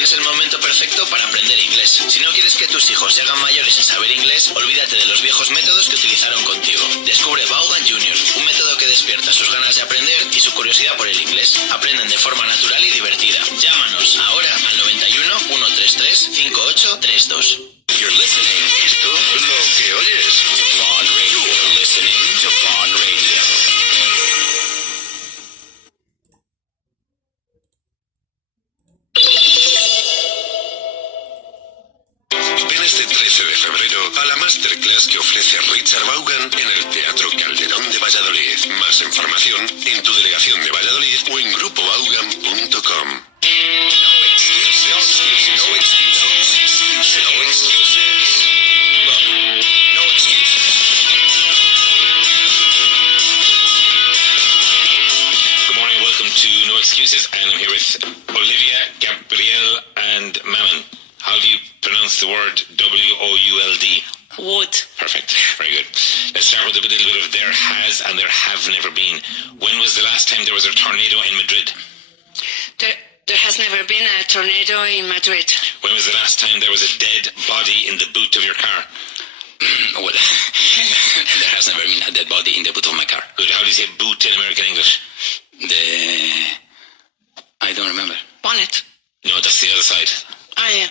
Tienes el momento perfecto para aprender inglés. Si no quieres que tus hijos se hagan mayores sin saber inglés, olvídate de los viejos métodos que utilizaron contigo. Descubre Vaughan Jr., un método que despierta sus ganas de aprender y su curiosidad por el inglés. Aprenden de forma natural y divertida. Llámanos ahora al 91 133 5832. You're listening. Esto lo que oyes. Vaughan Radio. You're listening to Vaughan Radio. Ven este 13 de febrero a la masterclass que ofrece Richard Vaughan en el Teatro Calderón de Valladolid. Más información en tu delegación de Valladolid o en grupovaughan.com. Excuses, and I'm here with Olivia, Gabrielle, and Mammon. How do you pronounce the word W-O-U-L-D? Would. Perfect. Very good. Let's start with a little bit of there has and there have never been. When was the last time there was a tornado in Madrid? There has never been a tornado in Madrid. When was the last time there was a dead body in the boot of your car? Well, there has never been a dead body in the boot of my car. Good. How do you say boot in American English? I don't remember. Bonnet. No, that's the other side. Oh, yeah.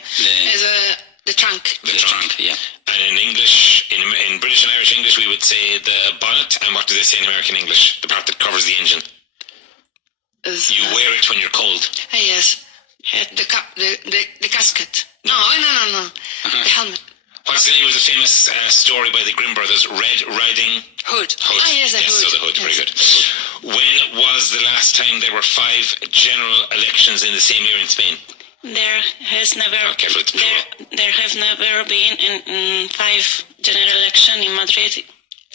The trunk. The trunk, yeah. And in English, in British and Irish English, we would say the bonnet, and what do they say in American English? The part that covers the engine. You wear it when you're cold. Yes. The casket. No. The helmet. What's the name of the famous story by the Grimm brothers? Red Riding Hood. Hood. Oh, yes, the hood. So the hood, yes. Very good. When was the last time there were 5 general elections in the same year in Spain? There has never. Oh, careful, it's plural. There have never been 5 general election in Madrid,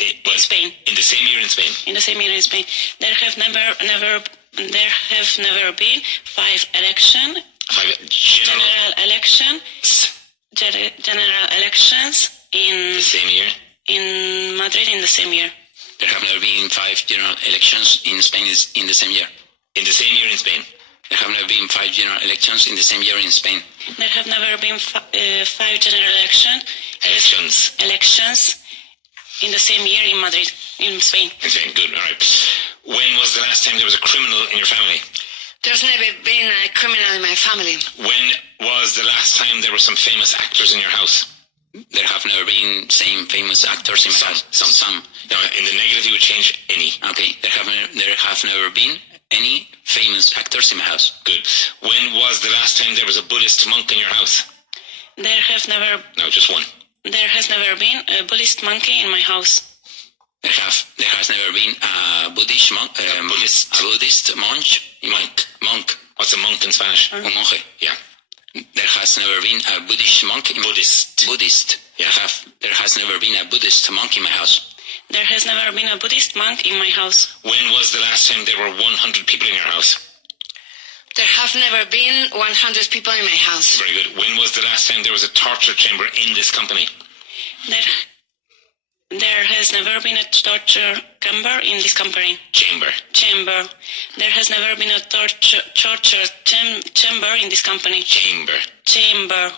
in Spain. In the same year in Spain. In the same year in Spain, there have never been 5 election. 5 General elections in the same year. In Madrid in the same year. There have never been 5 general elections in Spain in the same year. In the same year in Spain. There have never been 5 general elections in the same year in Spain. There have never been 5 general elections in the same year in Madrid, in Spain. In Spain, good, all right. When was the last time there was a criminal in your family? There's never been a criminal in my family. When was the last time there were some famous actors in your house? There have never been same famous actors in my house. Some. No, in the negative you would change any. Okay, there have never been any famous actors in my house. Good. When was the last time there was a Buddhist monk in your house? There have never. No, just one. There has never been a Buddhist monkey in my house. There has never been a Buddhist monk. Monk. What's a monk in Spanish? Un monje. Yeah. There has never been a Buddhist monk. Buddhist. Yeah. There has never been a Buddhist monk in my house. There has never been a Buddhist monk in my house. When was the last time there were 100 people in your house? There have never been 100 people in my house. Very good. When was the last time there was a torture chamber in this company? There has never been a torture chamber in this company. Chamber. There has never been a torture chamber in this company. Chamber.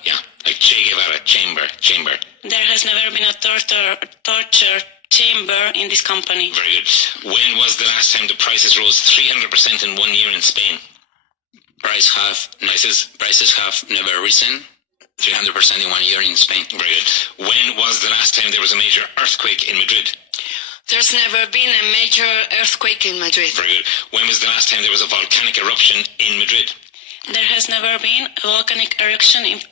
Yeah, like Che Guevara. Chamber. There has never been a torture chamber in this company. Very good. When was the last time the prices rose 300% in 1 year in Spain? Prices have never risen 300% in 1 year in Spain. Very good. When was the last time there was a major earthquake in Madrid? There's never been a major earthquake in Madrid. Very good. When was the last time there was a volcanic eruption in Madrid? There has never been a volcanic eruption in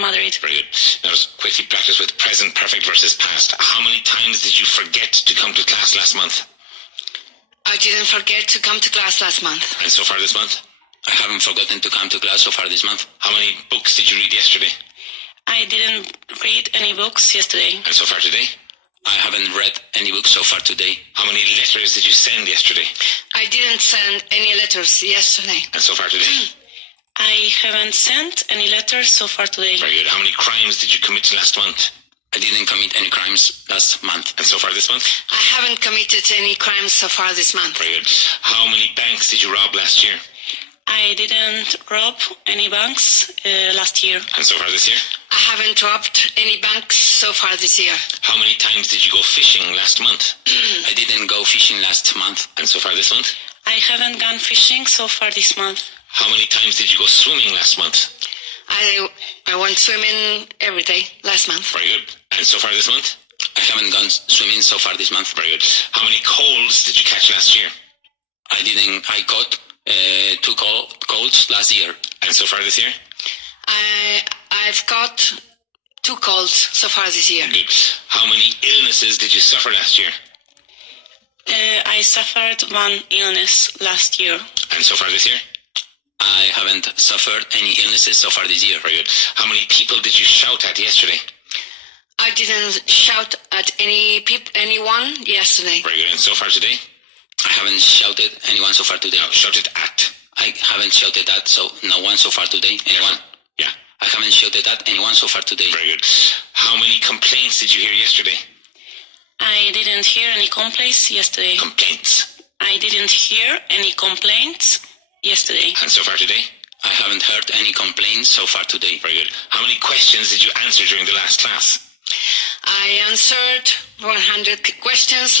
Madrid. Very good. Now let's quickly practice with present perfect versus past. How many times did you forget to come to class last month? I didn't forget to come to class last month. And so far this month? I haven't forgotten to come to class so far this month. How many books did you read yesterday? I didn't read any books yesterday. And so far today? I haven't read any books so far today. How many letters did you send yesterday? I didn't send any letters yesterday. And so far today? I haven't sent any letters so far today. Very good. How many crimes did you commit last month? I didn't commit any crimes last month. And so far this month? I haven't committed any crimes so far this month. Very good. How many banks did you rob last year? I didn't rob any banks last year. And so far this year? I haven't robbed any banks so far this year. How many times did you go fishing last month? I didn't go fishing last month. And so far this month? I haven't gone fishing so far this month. How many times did you go swimming last month? I went swimming every day last month. Very good. And so far this month? I haven't gone swimming so far this month. Very good. How many colds did you catch last year? I caught 2 colds last year. And so far this year? I've got 2 colds so far this year. Good. How many illnesses did you suffer last year? I suffered 1 illness last year. And so far this year? I haven't suffered any illnesses so far this year. Very good. How many people did you shout at yesterday? I didn't shout at anyone yesterday. Very good. And so far today? I haven't shouted anyone so far today. No, shouted at. I haven't shouted at no one so far today. Anyone? Yeah. I haven't shouted at anyone so far today. Very good. How many complaints did you hear yesterday? I didn't hear any complaints yesterday. Complaints. I didn't hear any complaints yesterday. And so far today? I haven't heard any complaints so far today. Very good. How many questions did you answer during the last class? I answered 100 questions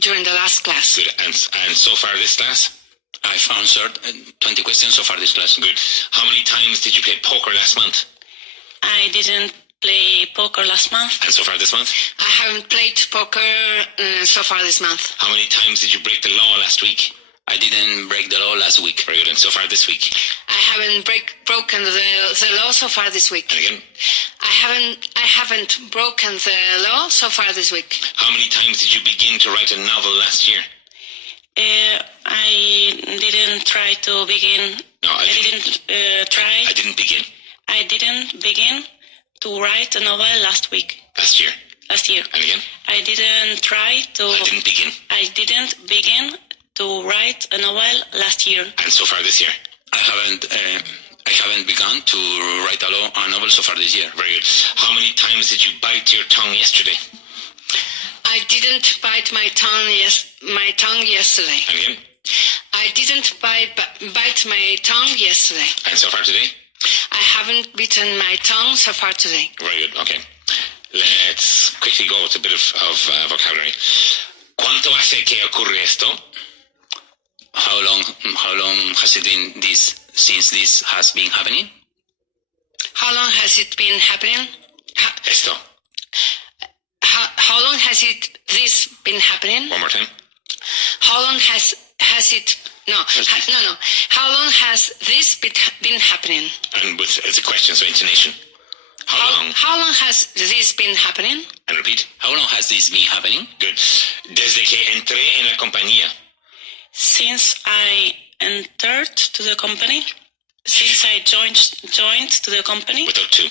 during the last class. Good. And so far this class? I've answered 20 questions so far this class. Good. How many times did you play poker last month? I didn't play poker last month. And so far this month? I haven't played poker so far this month. How many times did you break the law last week? I didn't break the law last week. Very good. And so far this week? I haven't broken the law so far this week. And again? I haven't broken the law so far this week. How many times did you begin to write a novel last year? I didn't try to begin. No, I didn't try. I didn't begin. I didn't begin to write a novel last week. Last year? Last year. And again? I didn't try to. I didn't begin. I didn't begin to write a novel last year. And so far this year? I haven't begun to write a novel so far this year. Very good. How many times did you bite your tongue yesterday? I didn't bite my tongue yesterday. And again? I didn't bite my tongue yesterday. And so far today? I haven't bitten my tongue so far today. Very good. Okay. Let's quickly go with a bit of vocabulary. ¿Cuánto hace que ocurre esto? How long has it been since this has been happening? How long has it been happening? Esto. How long has this been happening? One more time. How long has it? No. How long has this been happening? And it's a question, so intonation. How long? How long has this been happening? And repeat. How long has this been happening? Good. Desde que entré en la compañía. Since I entered to the company. Since I joined to the company. Without two.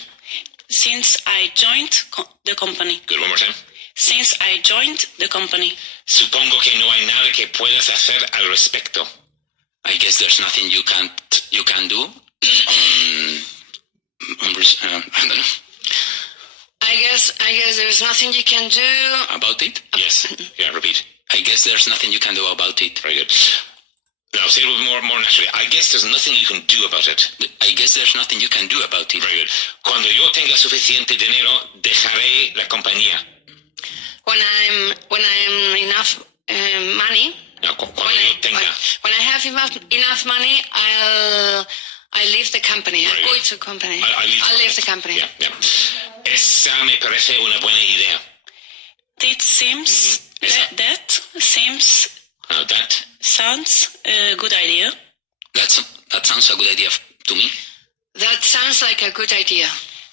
Since I joined the company. Good. One more time. Since I joined the company. Supongo que no hay nada que puedas hacer al respecto. I guess there's nothing you can do. I don't know. I guess there's nothing you can do About it? Yes. Yeah. Repeat. I guess there's nothing you can do about it. Very good. Now say it more naturally. I guess there's nothing you can do about it. I guess there's nothing you can do about it. Very good. Cuando yo tenga suficiente dinero, dejaré la compañía. When I'm enough money. No, When I have enough money, I'll leave the company. I'll go to company. I'll leave the company. Yeah, yeah. Esa me parece una buena idea. It seems that sounds a good idea. That sounds a good idea to me. That sounds like a good idea.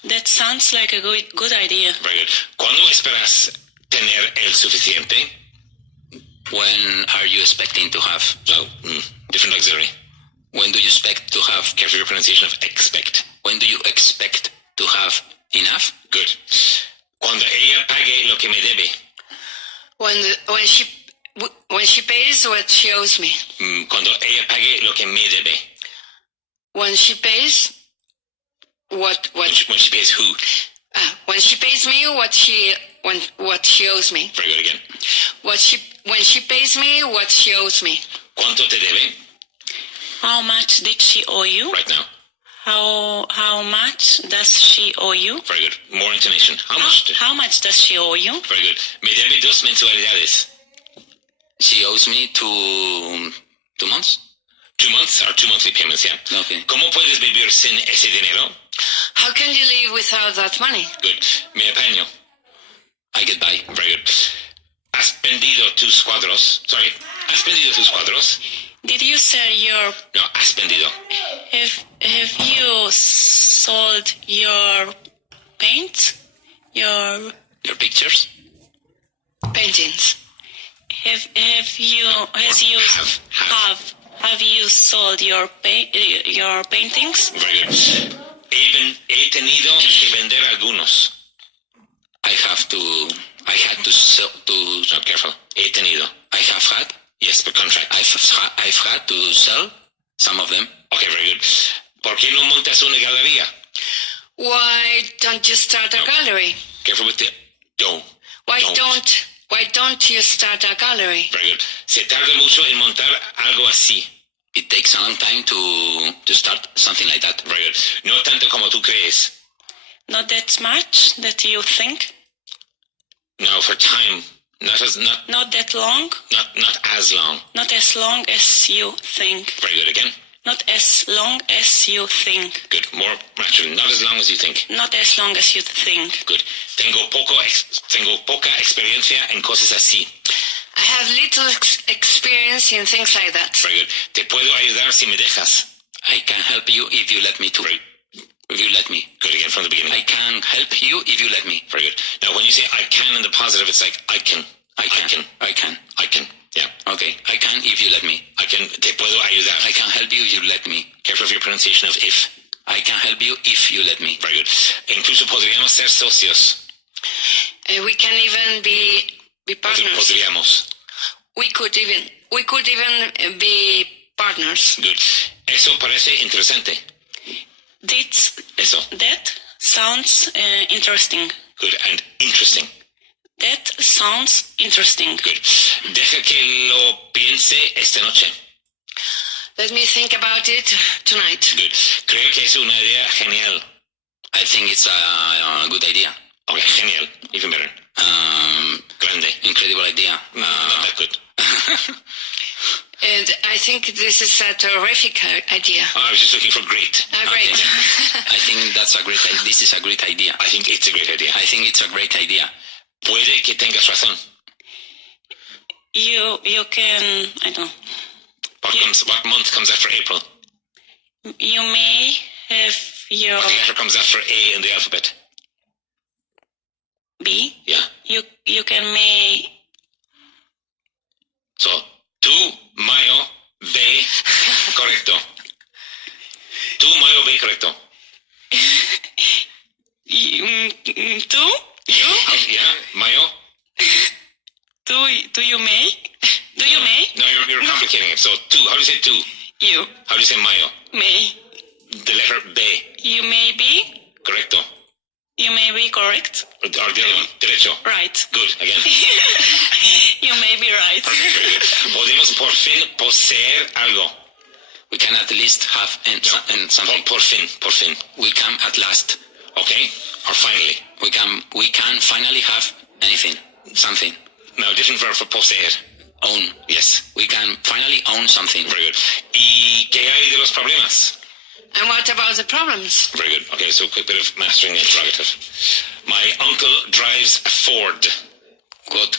That sounds like a good idea. Very good. ¿Cuándo esperas tener el suficiente? When are you expecting to have? So, different auxiliary. When do you expect to have? Careful your pronunciation of expect. When do you expect to have enough? Good. Cuando ella pague lo que me debe. When she pays what she owes me. Cuando ella pague lo que me debe. When she pays what? When she pays who? When she pays me what she owes me. Very good again. When she pays me what she owes me. ¿Cuánto te debe? How much did she owe you? Right now. How much does she owe you? Very good. More intonation. How much does she owe you? Very good. Me debe 2 mensualidades. She owes me 2 months. 2 months or 2 monthly payments, yeah. Okay. ¿Cómo puedes vivir sin ese dinero? How can you live without that money? Good. Me apaño. I get by. Very good. ¿Has vendido tus cuadros? Sorry. ¿Has vendido tus cuadros? Did you sell your... No, has vendido. Have you sold your paint? Your pictures? Paintings. Have you sold your paintings? Very good. He tenido que vender algunos. I had to sell to... No, careful. He tenido. I have had... Yes, but contract. I've had to sell some of them. Okay, very good. ¿Por qué no montas una galería? Why don't you start a gallery? Careful with the don't. Why don't you start a gallery? Very good. Se tarda mucho en montar algo así. It takes a long time to start something like that. Very good. No tanto como tú crees. Not that much that you think. No, for time. Not that long. Not as long. Not as long as you think. Very good. Again. Not as long as you think. Good. More naturally. Not as long as you think. Not as long as you think. Good. Tengo poca experiencia en cosas así. I have little experience in things like that. Very good. Te puedo ayudar si me dejas. I can help you if you let me to. Right. If you let me. Good. Again from the beginning. I can help you if you let me. Very good. Now when you say I can in the positive, it's like I can. Yeah. Okay. I can if you let me. I can. Te puedo ayudar. I can help you if you let me. Careful of your pronunciation of if. I can help you if you let me. Very good. Incluso podríamos ser socios. We can even be partners. Podríamos. We could even be partners. Good. Eso parece interesante. That sounds interesting. Good. And interesting. That sounds interesting. Good. Deja que lo piense esta noche. Let me think about it tonight. Good. Creo que es una idea genial. I think it's a good idea. Okay, genial. Even better. Grande. Incredible idea. Not that good. And I think this is a terrific idea. I was just looking for great. Great. I think this is a great idea. I think it's a great idea. I think it's a great idea. Puede que tengas razón. You can, I don't. What month comes after April? You may have your... What letter comes after A in the alphabet? B? Yeah. You can may... So, tú, mayo, B, correcto. Tú, mayo, B, correcto. Tú? You? Yeah, mayo. Do you may? Do you may? No, you're complicating it. So, tú, how do you say tú? You. How do you say mayo? May. The letter B. You may be? Correcto. You may be correct. Or the other one, derecho. Right. Good, again. You may be right. Perfect, very good. Podemos por fin poseer algo. We can at least have and something. Por fin. We can at last. Okay? Or finally. We can finally have anything. Something. Now, different verb for poseer. Own. Yes. We can finally own something. Very good. ¿Y qué hay de los problemas? And what about the problems? Very good. Okay, so a quick bit of mastering the interrogative. My uncle drives a Ford. What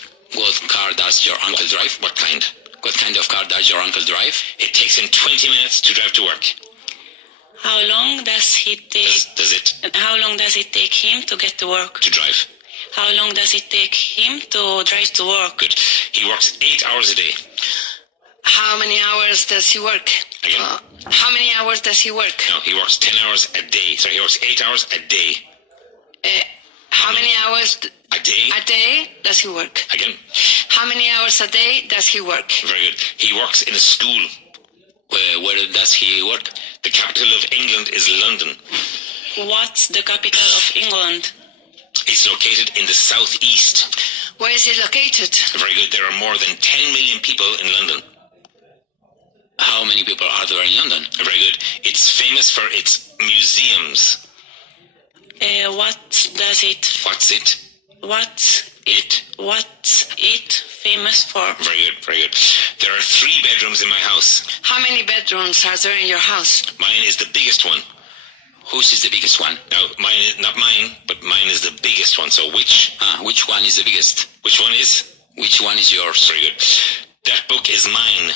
car does your uncle drive? What kind? What kind of car does your uncle drive? It takes him 20 minutes to drive to work. How long does he take? How long does it take him to get to work? To drive. How long does it take him to drive to work? Good. He works 8 hours a day. How many hours does he work? Again? How many hours does he work? No, he works 10 hours a day. Sorry, he works 8 hours a day. How many hours a day does he work? Again? How many hours a day does he work? Very good. He works in a school. Where does he work? The capital of England is London. What's the capital of England? It's located in the southeast. Where is it located? Very good. There are more than 10 million people in London. How many people are there in London? Very good. It's famous for its museums. What does it? What's it? What's it famous for? Very good, very good. There are 3 bedrooms in my house. How many bedrooms are there in your house? Mine is the biggest one. Whose is the biggest one? Now, mine is not mine, but mine is the biggest one. So which one is the biggest? Which one is? Which one is yours? Very good. That book is mine.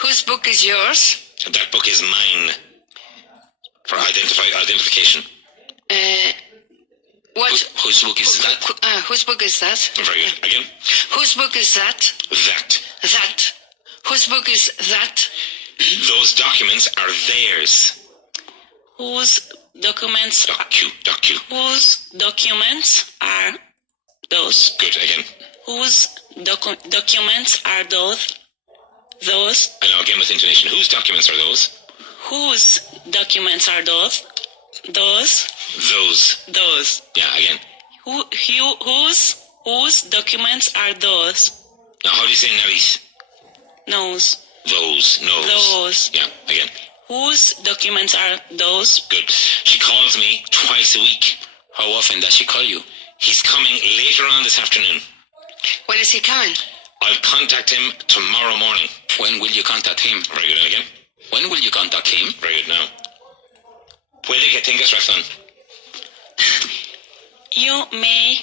Whose book is yours? That book is mine. For identification. Whose book is that? Whose book is that? Very good. Again. Whose book is that? That. Whose book is that? Those documents are theirs. Whose documents? Docu. Whose documents are those? Good. Again. Whose documents are those? Those. I know. Again with intonation. Whose documents are those? Whose documents are those? Those. Those. Yeah. Again. Whose documents are those? Now, how do you say nariz? Nose. Those. Nose. Those. Yeah. Again. Whose documents are those? Good. She calls me twice a week. How often does she call you? He's coming later on this afternoon. When is he coming? I'll contact him tomorrow morning. When will you contact him? Very good. Again. When will you contact him? Very good. Now. Puede que tengas razón. You may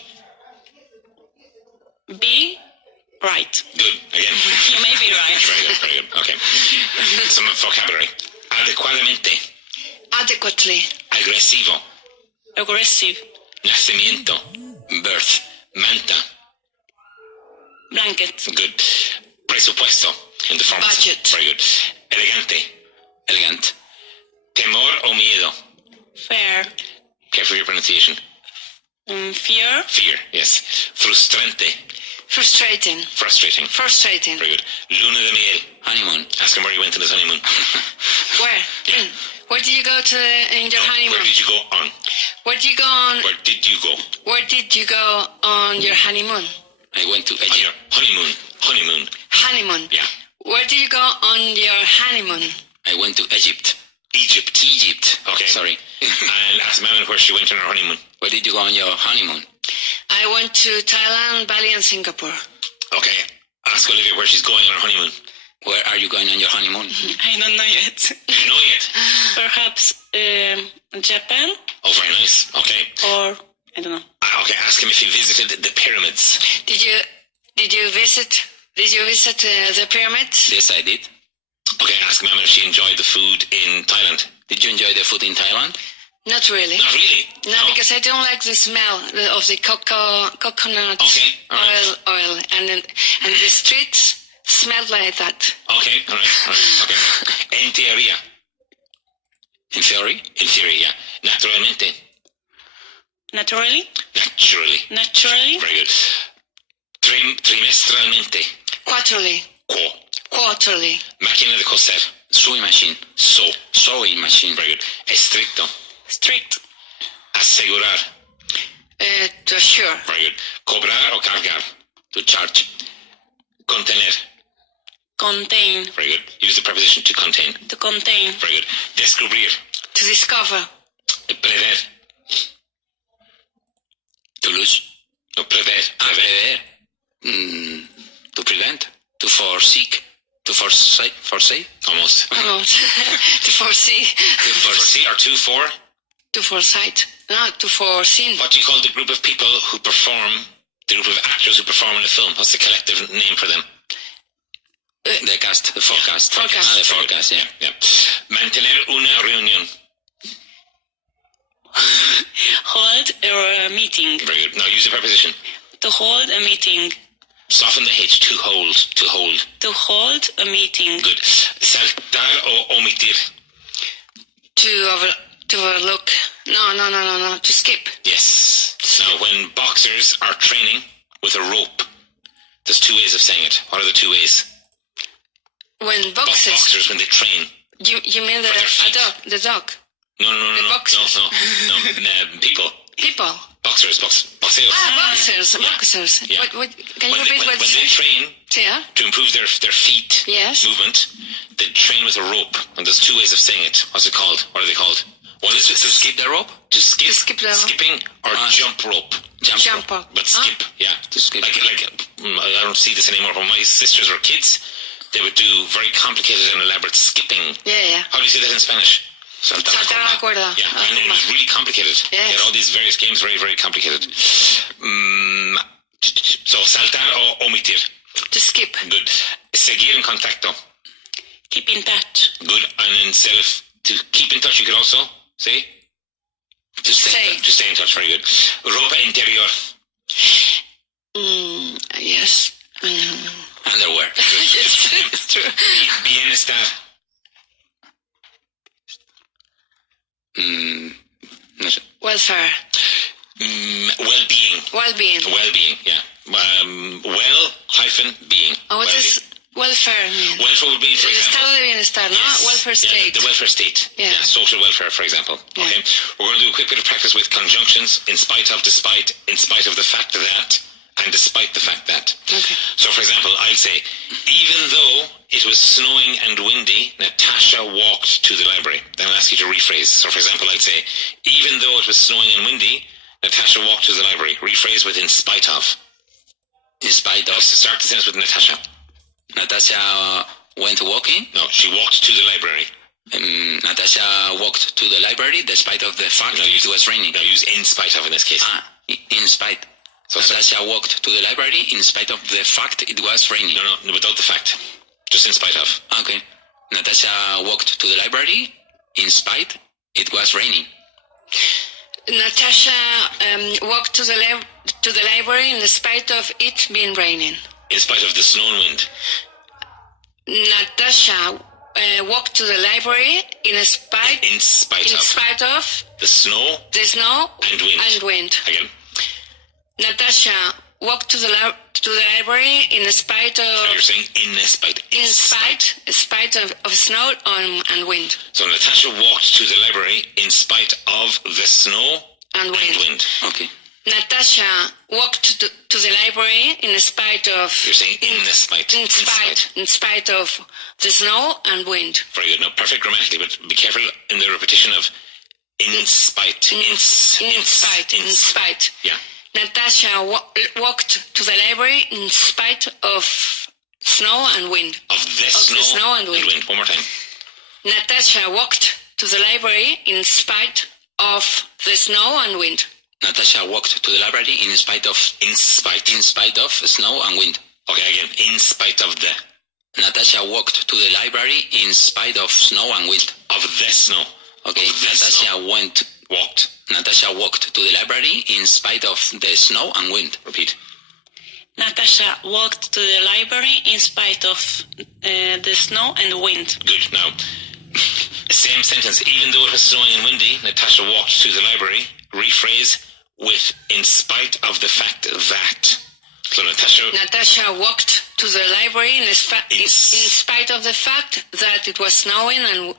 be right. Good. Again. You may be right. Very good. Okay. Some vocabulary. Adecuadamente. Adequately. Agresivo. Aggressive. Nacimiento. Birth. Manta. Blanket. Good. Presupuesto. In the form. Budget. Very good. Elegante. Elegant. Temor o miedo. Fair. Careful your pronunciation. Fear. Fear. Yes. Frustrante. Frustrating. Frustrating. Frustrating. Very good. Luna de miel. Honeymoon. Ask him where he went on his honeymoon. Where? Yeah. Where did you go in your honeymoon? Where did you go on? Where did you go on? Where did you go? Where did you go on your honeymoon? I went to On Egypt. your honeymoon. Honeymoon. Honeymoon. Yeah. Where did you go on your honeymoon? I went to Egypt. Egypt. Okay. Sorry. And ask Maman where she went on her honeymoon. Where did you go on your honeymoon? I went to Thailand, Bali, and Singapore. Okay. Ask Olivia where she's going on her honeymoon. Where are you going on your honeymoon? I don't know yet. You know yet? Perhaps Japan Oh, very nice. Okay. or I don't know. Okay. Ask him if he visited the pyramids. Did you visit the pyramids? Yes, I did. Okay. Ask Maman if she enjoyed the food in Thailand. Did you enjoy the food in Thailand? Not really. Not really. No, because I don't like the smell of the coconut Okay, all right. oil, and the streets smell like that. Okay. All right. Okay. En teoría. In theory? In theory, yeah. Naturalmente. Naturally. Naturally. Very good. Trimestralmente. Quarterly. Quarterly. Máquina de coser. Sewing machine. Sewing machine. Very good. Estricto. Strict. Asegurar. To assure. Very good. Cobrar o cargar. To charge. Contener. Contain. Very good. Use the preposition to contain. To contain. Very good. Descubrir. To discover. Prever. To lose. No, prever. Prever. To prevent. To foresee. To foresee. Almost. To foresee. To foresee or to for? To foresight. No, to foreseen. What do you call the group of people who perform, the group of actors who perform in a film? What's the collective name for them? The cast. The forecast. Forecast. The forecast, yeah. Yeah. Mantener una reunión. Hold a meeting. Very good. Now use the preposition. To hold a meeting. Soften the H. To hold. To hold. To hold a meeting. Good. Saltar o omitir. To overlook. No. To skip. Yes. Now when boxers are training with a rope, there's 2 ways of saying it. What are the 2 ways? When boxers. Boxers when they train. You mean For their feet. the dog? No. The boxers. No. People. People. Boxers. Boxers. Yeah. Can you repeat what when they train to improve their feet movement, they train with a rope. And there's two ways of saying it. What's it called? What are they called? One is to skip the rope. To skip the rope. Skipping or jump rope. Jump rope. But skip, To skip. Like I don't see this anymore. When my sisters were kids, they would do very complicated and elaborate skipping. Yeah. How do you say that in Spanish? Saltar la cuerda. Yeah, and it was really complicated. Yes. They had all these various games, very, very complicated. So, saltar o omitir. To skip. Good. Seguir en contacto. Keep in touch. Good. And instead of to keep in touch, you could also say? To stay in touch. Very good. Ropa interior. Yes. Underwear. Yes, it's true. Bienestar. Welfare. Well-being, yeah. Well-being. What does welfare mean? Welfare would be, for El example... estado de bienestar, ¿no? Yes. Welfare state. The welfare state. Yeah. Social welfare, for example. Yeah. Okay. We're going to do a quick bit of practice with conjunctions, in spite of, despite, in spite of the fact that, and despite the fact that. Okay. So, for example, I'll say, even though it was snowing and windy, Natasha walked to the library. Then I'll ask you to rephrase. So, for example, I'd say, even though it was snowing and windy, Natasha walked to the library. Rephrase with in spite of. In spite of. Start the sentence with Natasha. Natasha went walking. No, she walked to the library. Natasha walked to the library despite of the fact that it was raining. No, use in spite of in this case. In spite. So Natasha walked to the library in spite of the fact it was raining. No, without the fact. Just in spite of. Okay. Natasha walked to the library in spite it was raining. Natasha walked to the library in spite of it being raining. In spite of the snow and wind. Natasha walked to the library in spite of the snow and wind. Again. Natasha walked to the library in spite of. So you're saying in spite. In spite of snow and wind. So Natasha walked to the library in spite of the snow and wind. Okay. Natasha walked to the library in spite of. You're saying in spite of the snow and wind. Very good. No, perfect grammatically, but be careful in the repetition of in spite. In spite. Yeah. Natasha walked to the library in spite of snow and wind. Of the snow and wind. One more time. Natasha walked to the library in spite of the snow and wind. Natasha walked to the library in spite of snow and wind. Okay, again. In spite of the. Natasha walked to the library in spite of snow and wind. Of the snow. Okay. Natasha walked to the library in spite of the snow and wind. Repeat. Natasha walked to the library in spite of the snow and wind. Good. Now, same sentence. Even though it was snowing and windy, Natasha walked to the library. Rephrase with in spite of the fact that. So Natasha walked to the library in spite of the fact that it was snowing and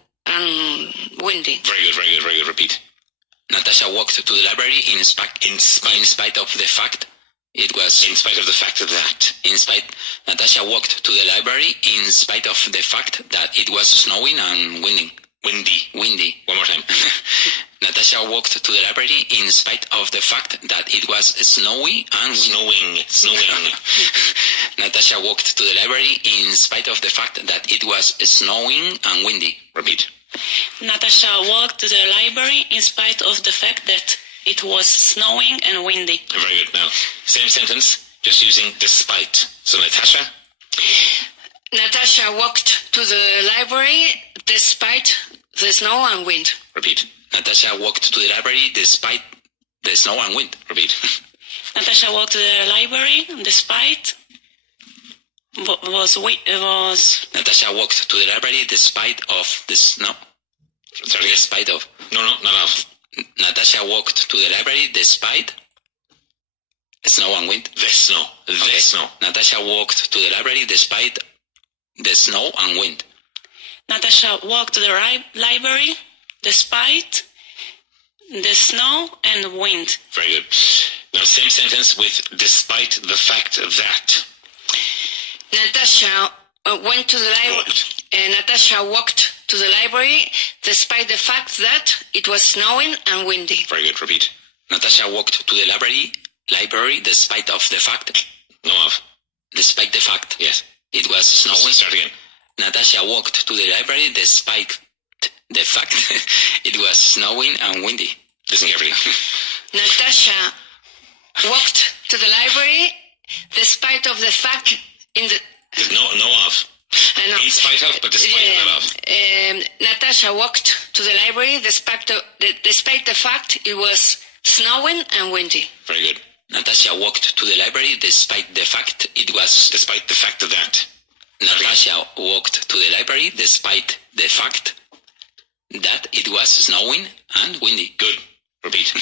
windy. Very good. Repeat. Natasha walked to the library in spite of the fact it was. In spite of the fact that. Natasha walked to the library in spite of the fact that it was snowing and windy. One more time. Natasha walked to the library in spite of the fact that it was snowy and snowing. Natasha walked to the library in spite of the fact that it was snowing and windy. Repeat. Natasha walked to the library in spite of the fact that it was snowing and windy. Very good. Now, same sentence, just using despite. So Natasha walked to the library despite the snow and wind. Repeat. Natasha walked to the library despite the snow and wind. Repeat. Natasha walked to the library despite Natasha walked to the library despite of the snow. Sorry. Despite of. No, not of. Natasha walked to the library despite snow and wind. The snow. Natasha walked to the library despite the snow and wind. Natasha walked to the library despite the snow and wind. Very good. Now, same sentence with despite the fact that. Natasha went to the library. Natasha walked to the library despite the fact that it was snowing and windy. Very good. Repeat. Natasha walked to the library despite of the fact. No of. Despite the fact. Yes. It was snowing. Start again. Natasha walked to the library despite the fact it was snowing and windy. Listen carefully. Natasha walked to the library despite of the fact No of. In spite of, but despite that of. Natasha walked to the library despite the fact it was snowing and windy. Very good. Natasha walked to the library despite the fact it was... Despite the fact that. Natasha walked to the library despite the fact that it was snowing and windy. Good. Repeat.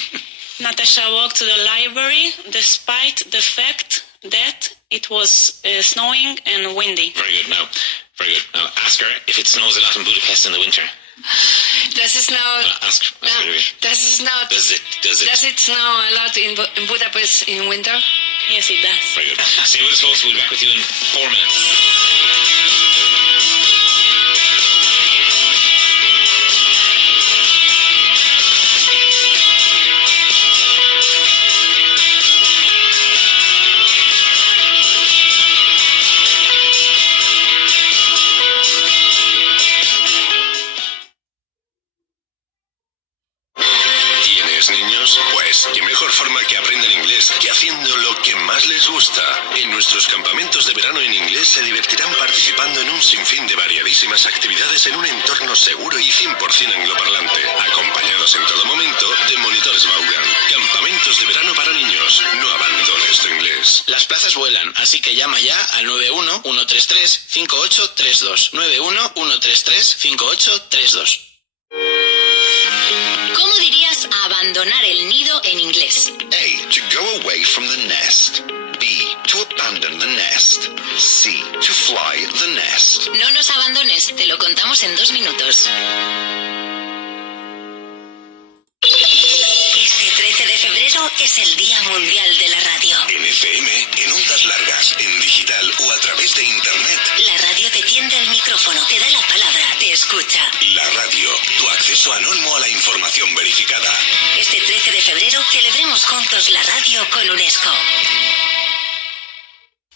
Natasha walked to the library despite the fact that it was snowing and windy. Very good. Very good. Now, ask her if it snows a lot in Budapest in the winter. Does it snow? Ask her. Does it snow a lot in Budapest in winter? Yes, it does. Very good. Stay with us, folks. We'll be back with you in 4 minutes. ¿Tienes niños? Pues qué mejor forma que aprendan inglés que haciendo lo que más les gusta. En nuestros campamentos de verano en inglés se divertirán participando en un sinfín de variadísimas actividades en un entorno seguro y 100% angloparlante, acompañados en todo momento de monitores Vaughan. Campamentos de verano para niños. No abandones tu inglés. Las plazas vuelan, así que llama ya al 91 133 5832. 91 133 5832. ¿Cómo dirías abandonar el nido en inglés? A. To go away from the nest. B. To abandon the nest. C. To fly the nest. No nos abandones, te lo contamos en 2 minutos. Este 13 de febrero es el Día Mundial de la Radio. En FM, en ondas largas, en digital o a través de internet. La radio te tiende el micrófono, te da la palabra, te escucha. La radio, tu acceso anónimo a la información verificada. Este 13 de febrero celebremos juntos la radio con UNESCO.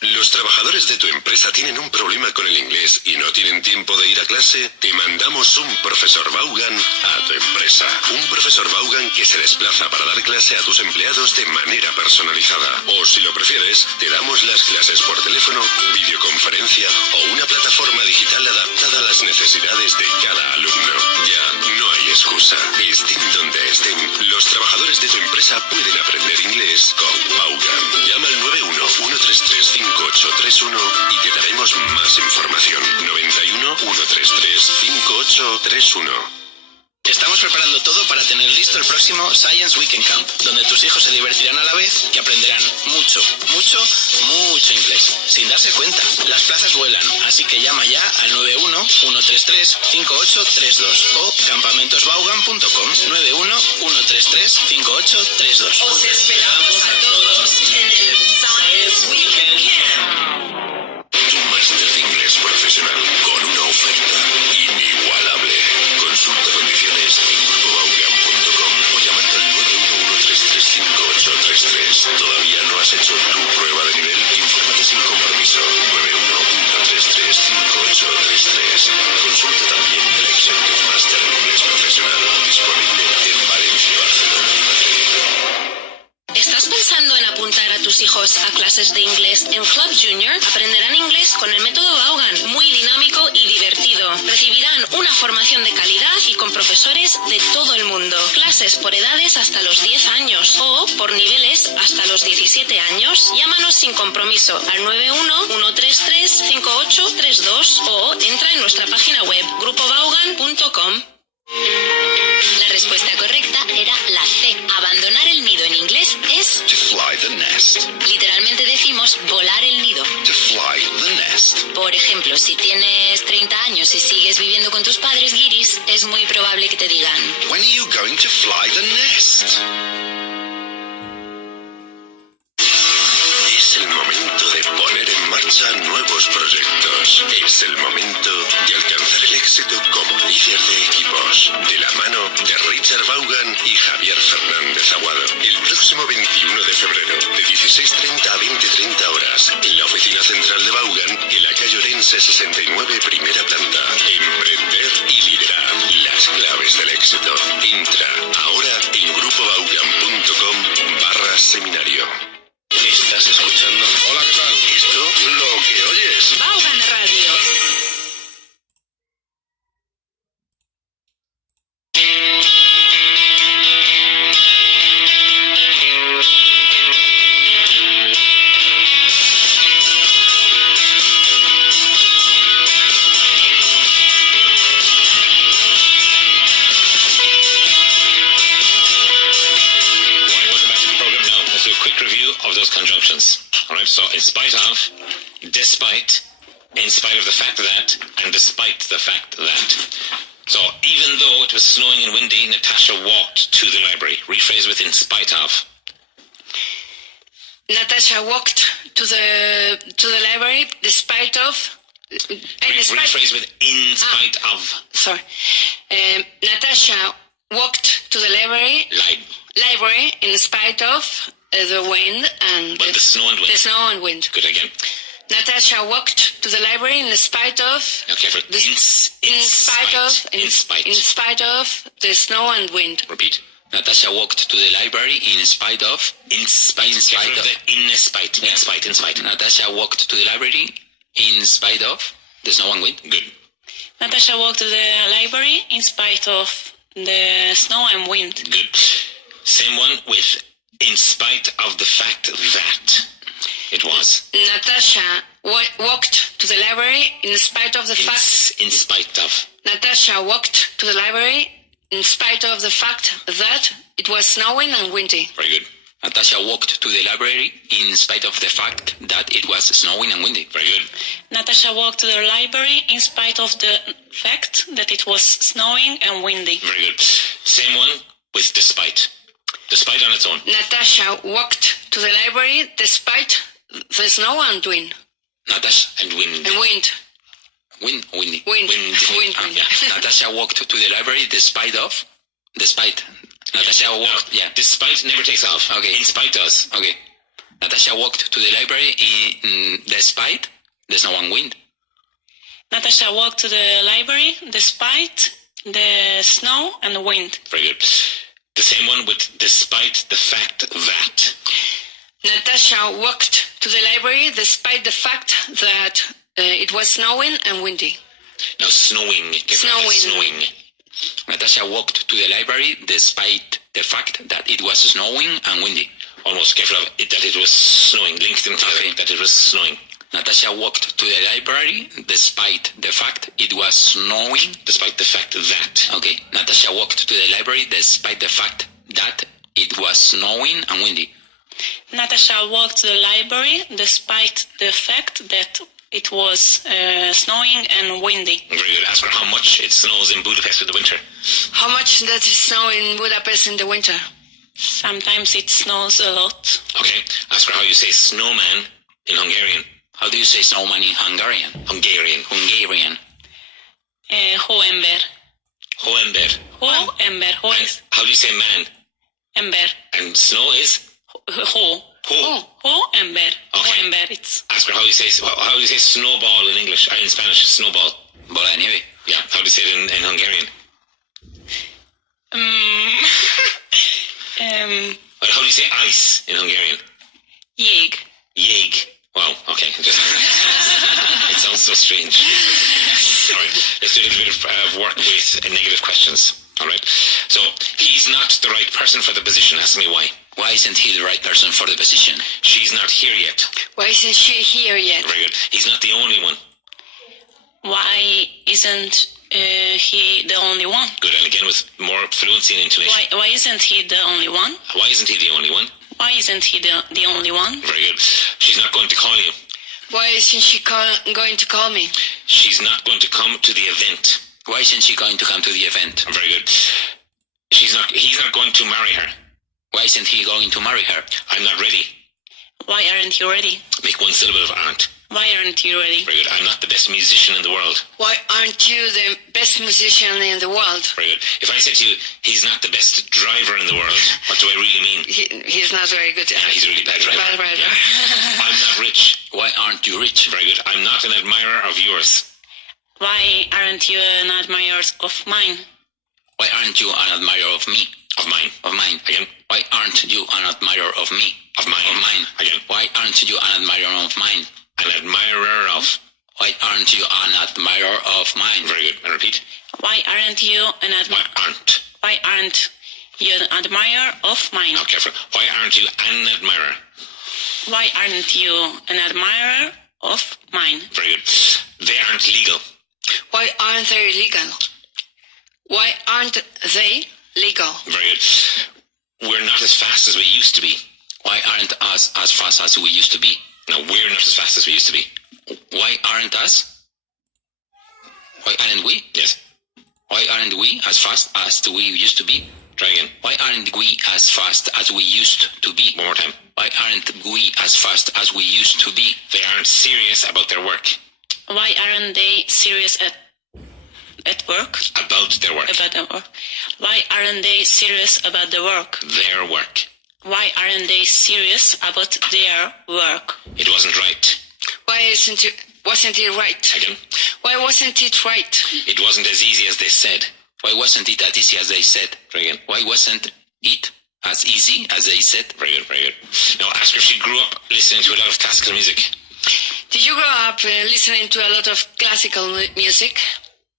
¿Los trabajadores de tu empresa tienen un problema con el inglés y no tienen tiempo de ir a clase? Te mandamos un profesor Vaughan a tu empresa. Un profesor Vaughan que se desplaza para dar clase a tus empleados de manera personalizada. O si lo prefieres, te damos las clases por teléfono, videoconferencia o una plataforma digital adaptada a las necesidades de cada alumno. Ya no hay excusa. Estén donde estén, los trabajadores de tu empresa pueden aprender inglés con Vaughan. Llama al 91 133 5831 y te daremos más información. 91 133 5831. Estamos preparando todo para tener listo el próximo Science Weekend Camp, donde tus hijos se divertirán a la vez que aprenderán mucho inglés, sin darse cuenta. Las plazas vuelan, así que llama ya al 91 133 5832 o campamentosvaughan.com. 91 133 5832. Os esperamos a todos en el Science Weekend Camp. Tu máster de inglés profesional con una oferta inigualable. Consulta condiciones en grupovaughan.com o llamando al 911335833. ¿Todavía no has hecho tu prueba de nivel? Infórmate sin compromiso. 911335833. Consulta también el Executive Master en inglés profesional disponible en Valencia, Barcelona y Madrid. ¿Estás pensando en apuntar a tus hijos a clases de inglés en Club Junior? Aprenderán inglés con el método Vaughan, muy dinámico y divertido. Recibirán una formación de calidad y con profesores de todo el mundo. Clases por edades hasta los 10 años o por niveles hasta los 17 años. Llámanos sin compromiso al 91 133 5832 o entra en nuestra página web grupovaughan.com. La respuesta correcta era la C. Abandonar el nido en inglés es To fly the nest. literalmente decimos volar el nido. To fly the nest. Por ejemplo, si tienes 30 años y sigues viviendo con tus padres guiris, es muy probable que te digan When are you going to fly the nest? nest. Es el momento de poner en marcha nuevos proyectos. Es el momento de alcanzar el éxito como líder de equipos. De la mano de Richard Vaughan y Javier Fernández Aguado. El próximo 21 de febrero, de 16:30 a 20:30 horas, en la oficina central de Vaughan, en la calle Orense 69, primera planta. Emprender y liderar. Las claves del éxito. Entra ahora en grupobaugan.com/seminario. ¿Estás escuchando? Hola, ¿qué tal? Esto, lo que oyes. Vaughan Radio. Of those conjunctions. Alright, so in spite of, despite, in spite of the fact that, and despite the fact that. So even though it was snowing and windy, Natasha walked to the library. Rephrase with in spite of. Natasha walked to the library despite of. Rephrase with in spite of. Sorry. Natasha walked to the library in spite of the wind and the snow and wind. The snow and wind. Good again. Natasha walked to the library in spite of. Okay, for in spite of the snow and wind. Repeat. Natasha walked to the library in spite of. In spite of. Natasha walked to the library in spite of the snow and wind. Good. Natasha walked to the library in spite of the snow and wind. Good. Same one with in spite of the fact that it was. Natasha walked to the library in spite of the fact. In spite of. Natasha walked to the library in spite of the fact that it was snowing and windy. Very good. Natasha walked to the library in spite of the fact that it was snowing and windy. Very good. Natasha walked to the library in spite of the fact that it was snowing and windy. Very good. Same one with despite. Despite on its own. Natasha walked to the library despite the snow and wind. Natasha and wind. And wind. Windy. Wind. Yeah. Natasha walked to the library despite. Natasha walked. Yeah. Despite never takes off. Okay. In spite does. Okay. Natasha walked to the library in despite the snow and wind. Natasha walked to the library despite the snow and the wind. Very good. The same one with despite the fact that. Natasha walked to the library despite the fact that it was snowing and windy. No, snowing. Snowing. Natasha walked to the library despite the fact that it was snowing and windy. Almost careful of it, that it was snowing. Link them together. Okay. That it was snowing. Natasha walked to the library despite the fact it was snowing. Despite the fact that. Okay. Natasha walked to the library despite the fact that it was snowing and windy. Natasha walked to the library despite the fact that it was snowing and windy. Very good. Ask her how much it snows in Budapest in the winter. How much does it snow in Budapest in the winter? Sometimes it snows a lot. Okay. Ask her how you say snowman in Hungarian. How do you say snowman in Hungarian? Hungarian. Hóember. Hóember. Hóember. Hó is How do you say man? ember. And snow is? Hó. Hó. Hóember. Okay. Hóember. It's Ask her how do you say snowball in English, in Spanish, snowball. Bola de nieve. Yeah, how do you say it in Hungarian? How do you say ice in Hungarian? jég. Jég. Wow, okay. It sounds so strange. All right, let's do a little bit of work with negative questions. All right. So, he's not the right person for the position. Ask me why. Why isn't he the right person for the position? She's not here yet. Why isn't she here yet? Very good. He's not the only one. Why isn't he the only one? Good. And again, with more fluency and intonation. Why isn't he the only one? Why isn't he the only one? Why isn't he the only one? Very good. She's not going to call you. Why isn't she going to call me? She's not going to come to the event. Why isn't she going to come to the event? Very good. He's not going to marry her. Why isn't he going to marry her? I'm not ready. Why aren't you ready? Make one syllable of aren't. Why aren't you ready? Very good. I'm not the best musician in the world. Why aren't you the best musician in the world? Very good. If I said to you, he's not the best driver in the world, what do I really mean? He's not very good. Yeah, he's a really bad driver. Bad driver. Yeah. I'm not rich. Why aren't you rich? Very good. I'm not an admirer of yours. Why aren't you an admirer of mine? Why aren't you an admirer of me? Of mine. Of mine. Again. Why aren't you an admirer of me? Of mine. Of mine. Again. Why aren't you an admirer of mine? An admirer of. Why aren't you an admirer of mine? Very good. And repeat. Why aren't you an Why aren't? Why aren't you an admirer of mine? Now careful. Why aren't you an admirer? Why aren't you an admirer of mine? Very good. They aren't legal. Why aren't they legal? Why aren't they legal? Very good. We're not as fast as we used to be. Why aren't us as fast as we used to be? No, we're not as fast as we used to be. Why aren't us? Why aren't we? Yes. Why aren't we as fast as we used to be? Try again. Why aren't we as fast as we used to be? One more time. Why aren't we as fast as we used to be? They aren't serious about their work. Why aren't they serious at work? About their work. About their work. Why aren't they serious about the work? Their work. Why aren't they serious about their work? It wasn't right. Why wasn't it right? Again. Why wasn't it right? It wasn't as easy as they said. Why wasn't it as easy as they said? Try again. Why wasn't it as easy as they said? Very good, very good. Now ask her if she grew up listening to a lot of classical music. Did you grow up listening to a lot of classical music?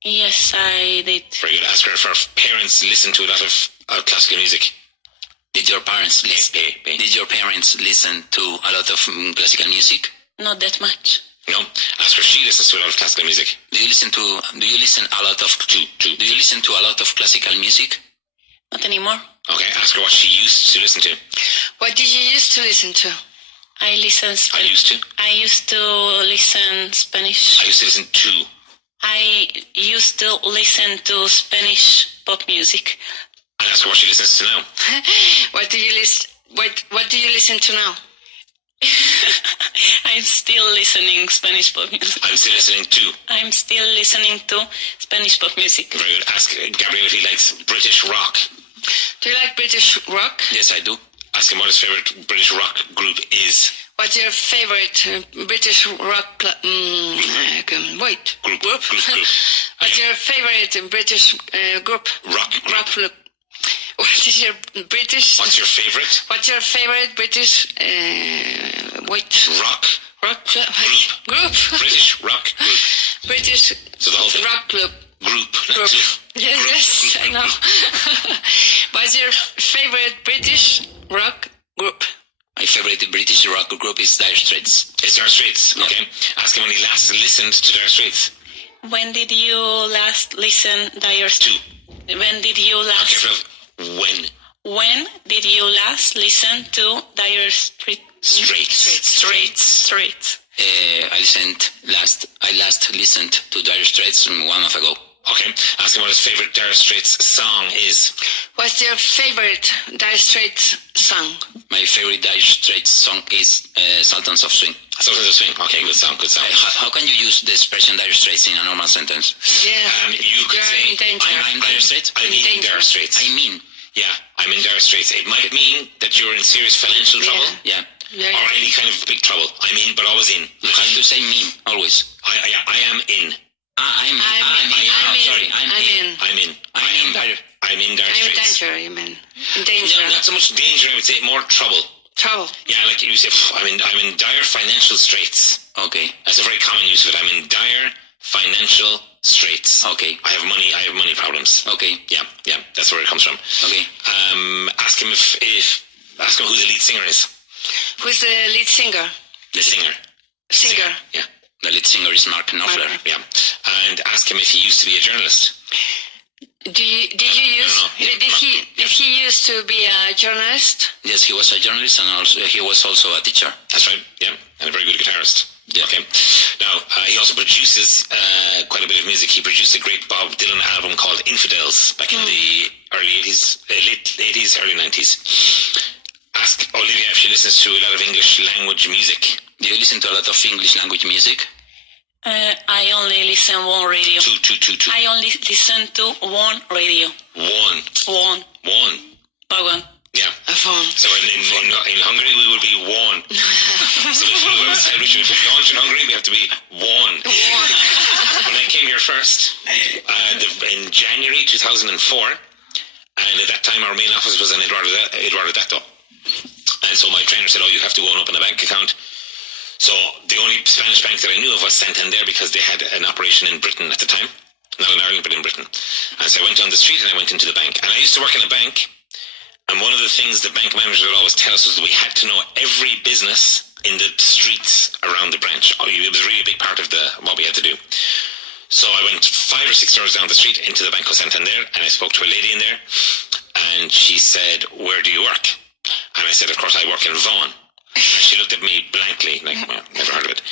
Yes, I did. Very good. Ask her if her parents listened to a lot of classical music. Did your parents listen? Did your parents listen to a lot of classical music? Not that much. No. Ask her if she listens to a lot of classical music. Do you listen a lot of Do you listen to a lot of classical music? Not anymore. Okay. Ask her what she used to listen to. What did you used to listen to? I used to. I used to listen Spanish. I used to listen to. I used to listen to Spanish pop music. And ask her what she listens to now. What do you listen to now? I'm still listening Spanish pop music. I'm still listening to. I'm still listening to Spanish pop music. Very good. Ask Gabriel if he likes British rock. Do you like British rock? Yes, I do. Ask him what his favorite British rock group is. What's your favorite British rock? Group. What's your favorite British group? Rock group. What is your British? What's your favorite? What's your favorite British rock group? British rock group. British So the whole thing. rock group. Group. Yes, I know. What's your favorite British rock group? My favorite British rock group is Dire Straits. It's Dire Straits. Okay. Ask him when he last listened to Dire Straits. When did you last listen Dire Straits? When did you last? Okay, when? When did you last listen to Dire Straits? I last listened to Dire Straits 1 month ago. Okay. Ask him what his favorite Dire Straits song is. What's your favorite Dire Straits song? My favorite Dire Straits song is Sultans of Swing. Sultans of Swing. Okay, good song. How can you use the expression Dire Straits in a normal sentence? Yeah. You could say, I'm Dire Straits. I'm in Dire Straits. Yeah, I'm in Dire Straits. It might mean that you're in serious financial trouble. Yeah. Or any kind of big trouble. I'm in, but always in. You have to say mean, always. I am in. I'm in Dire Straits. I'm in danger, you mean? In danger. No, not so much danger, I would say more trouble. Trouble. Yeah, like you say, I'm in dire financial straits. Okay. That's a very common use of it. I'm in dire financial straits. Okay. I have money problems. Okay. Yeah, that's where it comes from. Okay. Ask him ask him who the lead singer is. Who's the lead singer? The singer. Yeah. The lead singer is Mark Knopfler. Yeah. And ask him if he used to be a journalist. Did he used to be a journalist? Yes, he was a journalist and also he was also a teacher. That's right. Yeah, and a very good guitarist. Yeah. Okay. Now he also produces quite a bit of music. He produced a great Bob Dylan album called Infidels back in the early 80s, late 80s, early 90s. listens to a lot of English language music. Do you listen to a lot of English language music? I only listen one radio. Two. I only listen to one radio. One. Vaughan. Yeah. A phone. So in Hungary we will be one. So if we want to celebrate, if we launch in Hungary, we have to be one. When I came here first, in January 2004, and at that time our main office was in Eduardo Dato. And so my trainer said, you have to go and open a bank account. So the only Spanish bank that I knew of was Santander, because they had an operation in Britain at the time. Not in Ireland, but in Britain. And so I went down the street and I went into the bank. And I used to work in a bank. And one of the things the bank manager would always tell us was that we had to know every business in the streets around the branch. It was really a big part of what we had to do. So I went 5 or 6 doors down the street into the Banco Santander, and I spoke to a lady in there. And she said, "Where do you work?" And I said, "Of course, I work in Vaughan." She looked at me blankly, like, well, never heard of it.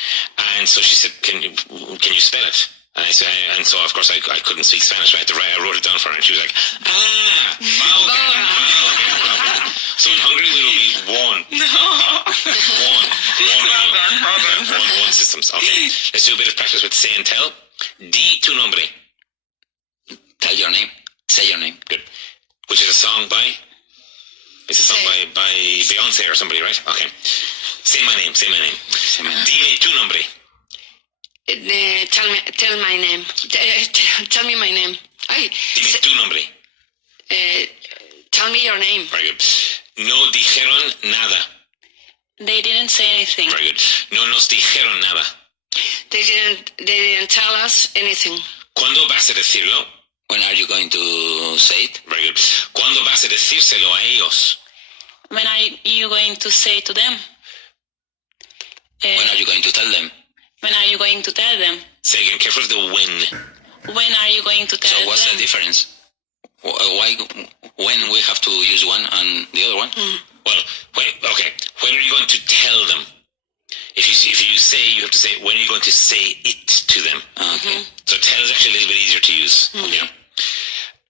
And so she said, can you spell it? And I said, and so of course I couldn't speak Spanish, so I wrote it down for her, and she was like, Vaughan. So in Hungary we will be one. One systems. Okay. Let's do a bit of practice with say and tell. Di tu nombre. Tell your name. Say your name. Good. Which is a song by? It's a song by Beyonce or somebody, right? Okay. Say my name. Dime tu nombre. Tell my name. Tell me my name. Dime tu nombre. Tell me your name. Very good. No dijeron nada. They didn't say anything. Very good. No nos dijeron nada. They didn't tell us anything. ¿Cuándo vas a decirlo? When are you going to say it? Very good. ¿Cuándo vas a decírselo a ellos? When are you going to say to them? When are you going to tell them? When are you going to tell them? Say again, careful of the when. When are you going to tell them? So what's the difference? Why when we have to use one and the other one? Well, when are you going to tell them? If you say, you have to say, when are you going to say it to them? Okay. So tell is actually a little bit easier to use. Yeah.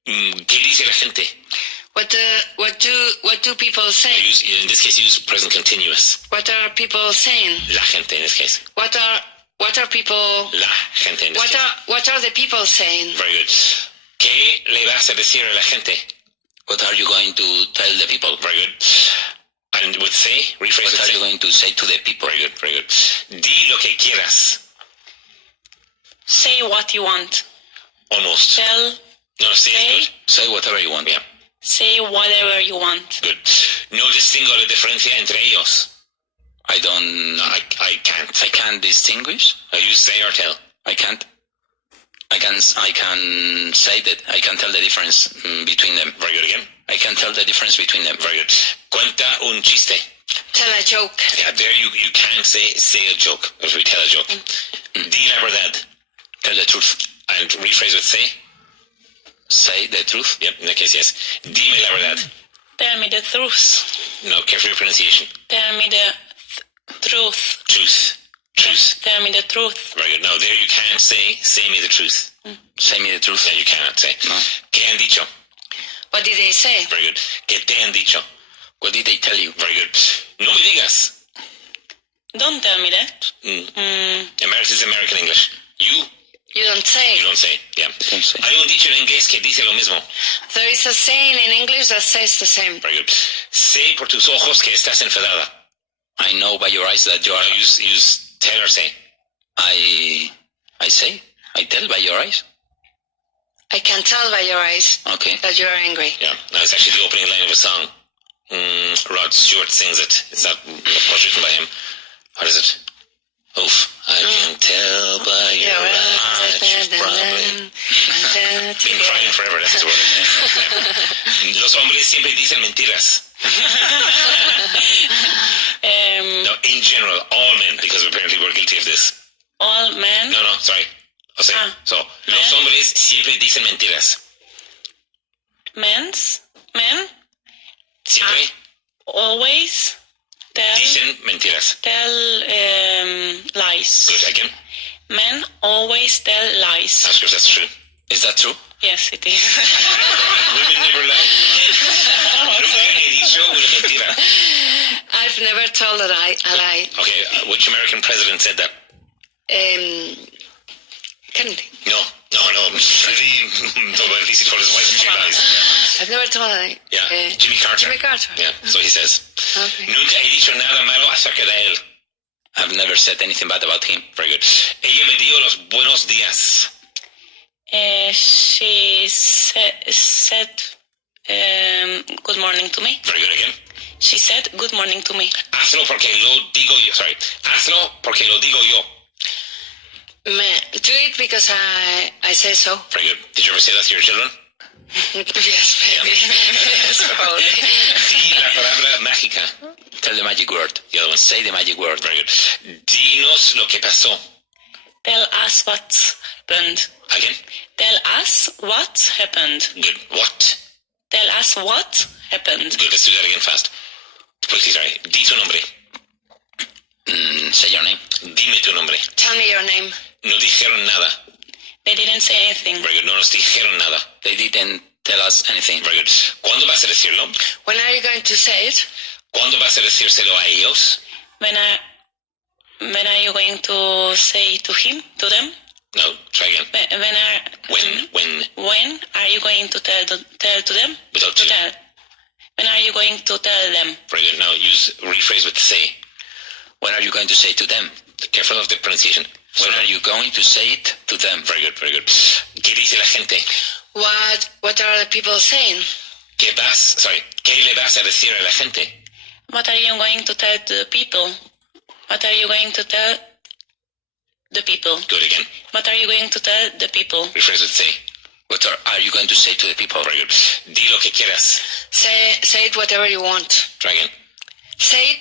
¿Qué dice la gente? What do people say? In this case, use present continuous. What are people saying? La gente in this case. What are people? La gente in this case. What are the people saying? Very good. ¿Qué le vas a decir a la gente? What are you going to tell the people? Very good. And with say, rephrase. What are you going to say to the people? Very good. Di lo que quieras. Say what you want. Almost. Tell. No, say is good. Say whatever you want. Yeah. Say whatever you want. Good. No distingo la diferencia entre ellos. I don't. No, I can't. I can't distinguish. I use say or tell. I can't. I can say that. I can tell the difference between them. Very good again. I can tell the difference between them. Very good. Cuenta un chiste. Tell a joke. Yeah, there you can't say a joke if we tell a joke. Di la verdad. Tell the truth. And rephrase with say. Say the truth. Yep, in that case, yes. Dime la verdad. Tell me the truth. No, careful your pronunciation. Tell me the truth. Truth. Tell me the truth. Very good. Now there you can't say me the truth. Say me the truth. Yeah, you cannot say. No. ¿Qué han dicho? What did they say? Very good. ¿Qué te han dicho? What did they tell you? Very good. No me digas. Don't tell me that. It's American English. You don't say. don't say. Yeah. Don't say. Hay un dicho en inglés que dice lo mismo. There is a saying in English that says the same. Very good. Sé por tus ojos que estás enfadada. I know by your eyes that you are. Use tell or say. I say. I tell by your eyes. I can tell by your eyes Okay. that you are angry. Yeah. Now it's actually the opening line of a song. Rod Stewart sings it. It's not written by him. How does it? Oof. I can tell by your eyes. Probably. Been crying forever, that's the word. Los hombres siempre dicen mentiras. No, in general, all men, because apparently we're guilty of this. All men. No, sorry. O sea, los hombres siempre dicen mentiras. Men. Siempre Always. dicen mentiras. Tell lies. Good, again. Men always tell lies. Ask if that's true. Is that true? Yes, it is. Women never lie. Nunca he dicho una mentira. I've never told a lie. Okay, which American president said that? Kennedy. No. Really easy for his wife and she lies. I've never told a lie. Yeah, Jimmy Carter. Jimmy Carter. Yeah, so he says. Okay. Nunca he dicho nada malo acerca de él. I've never said anything bad about him. Very good. Ella me dio los buenos días. She said good morning to me. Very good again. She said good morning to me. Hazlo porque lo digo yo. Sorry. Hazlo porque lo digo yo. Do it because I say so. Very good. Did you ever say that to your children? Yes, baby. Yes, probably. Di la palabra mágica. Tell the magic word. The other one. Say the magic word. Very good. Dinos lo que pasó. Tell us what happened. Again. Tell us what happened. Good. What? Tell us what happened. Good. Let's do that again fast. Quickly, sorry. Di tu nombre. Say your name. Dime tu nombre. Tell me your name. No dijeron nada. They didn't say anything. Very good. No nos dijeron nada. They didn't tell us anything. Very good. ¿Cuándo vas a decirlo? When are you going to say it? ¿Cuándo vas a decírselo a ellos? When are you going to say to them? No. Try again. When are you going to tell to them? Without To to. tell. When are you going to tell them? Very good. Now use rephrase with say. When are you going to say to them? Careful of the pronunciation. When are you going to say it to them? Very good. Very good. ¿Qué dice la gente? What are the people saying? ¿Qué le vas a decir a la gente? What are you going to tell the people? What are you going to tell the people? Good again. What are you going to tell the people? Rephrase with say. What are you going to say to the people? Very good. Di lo que quieras. Say it whatever you want. Try again. Say